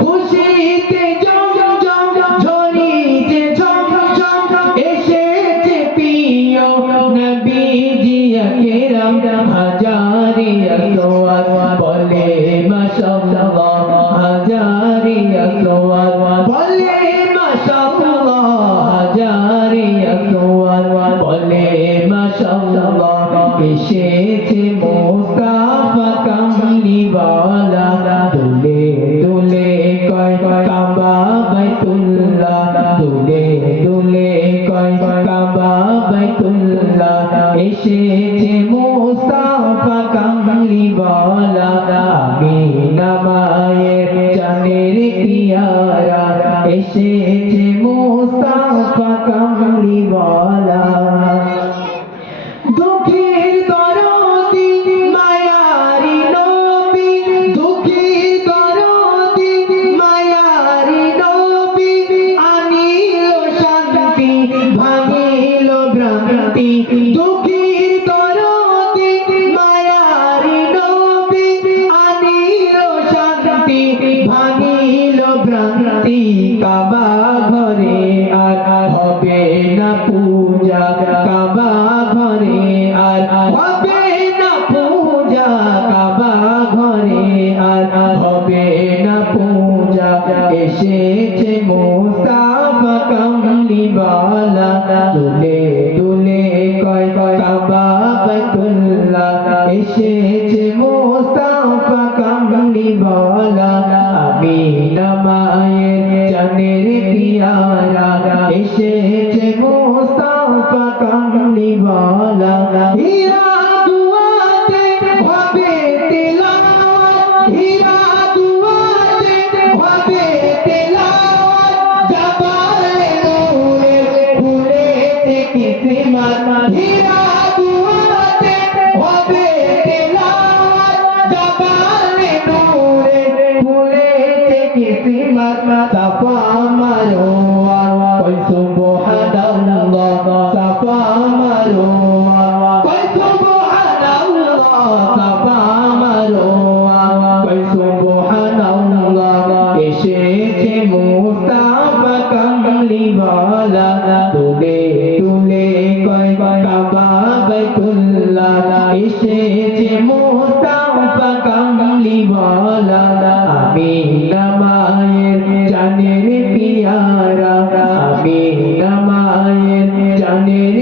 খুশিতে জমজম ঝরিতে ঝমঝম এসেছে প্রিয় নবীজি আকরাম হাজারে আসওয়াদ বলে মাশাআল্লাহ হাজারে আসওয়াদ বলে মাশাআল্লাহ হাজারে আসওয়াদ বলে মাশাআল্লাহ এসেছে মুস্তাফা কামলিওয়ালা দুলে দুলে কয় কাবা বাইতুল্লাহ দুলে দুলে কয় কাবা বাইতুল্লাহ এসেছে মুস্তাফা কামলিওয়ালা আমিনা মায়ের জানের পিয়ারা এসেছে মুস্তাফা কামলিওয়ালা দুঃখের দরদি মায়ারি নবী দুঃখের দরদি মায়ারি নবী আনিল শান্তি ভাঙিল ভ্রান্তি দুঃখের দরদি মায়ারি নবী আনিল শান্তি ভাঙিল ভ্রান্তি কাবা ঘরে আর হবে না পূজা কাবা ঘরে আর হবে না পূজা কাবা ঘরে আর হবে না পূজা এসেছে মুস্তাফা কামলিওয়ালা দুলে দুলে কয় কাবা বাইতুল্লাহ এসেছে মুস্তাফা কামলিওয়ালা আমিনা মায়ের জানের পিয়ারা এসেছে মুস্তাফা কামলিওয়ালা হীরা দুয়াতে হবে তেলাওয়াত হীরা দুয়াতে হবে তেলাওয়াত জাবালে নূরে ফুলেছে কিসমত হীরা দুয়াতে হবে তেলাওয়াত জাবালে নূরে ফুলেছে কিসমত সাফা মারোয়া কই সুবহানাল্লাহ সাফা মারোয়া কই সুবহানাল্লাহ সাফা মারোয়া কই সুবহানাল্লাহ এসেছে মুস্তাফা কামলিওয়ালা দুলে দুলে কয় কাবা বাইতুল্লাহ এসেছে মুস্তাফা কামলিওয়ালা আমিনা মায়ের জানের পিয়ারা আমিনা মায়ের জানের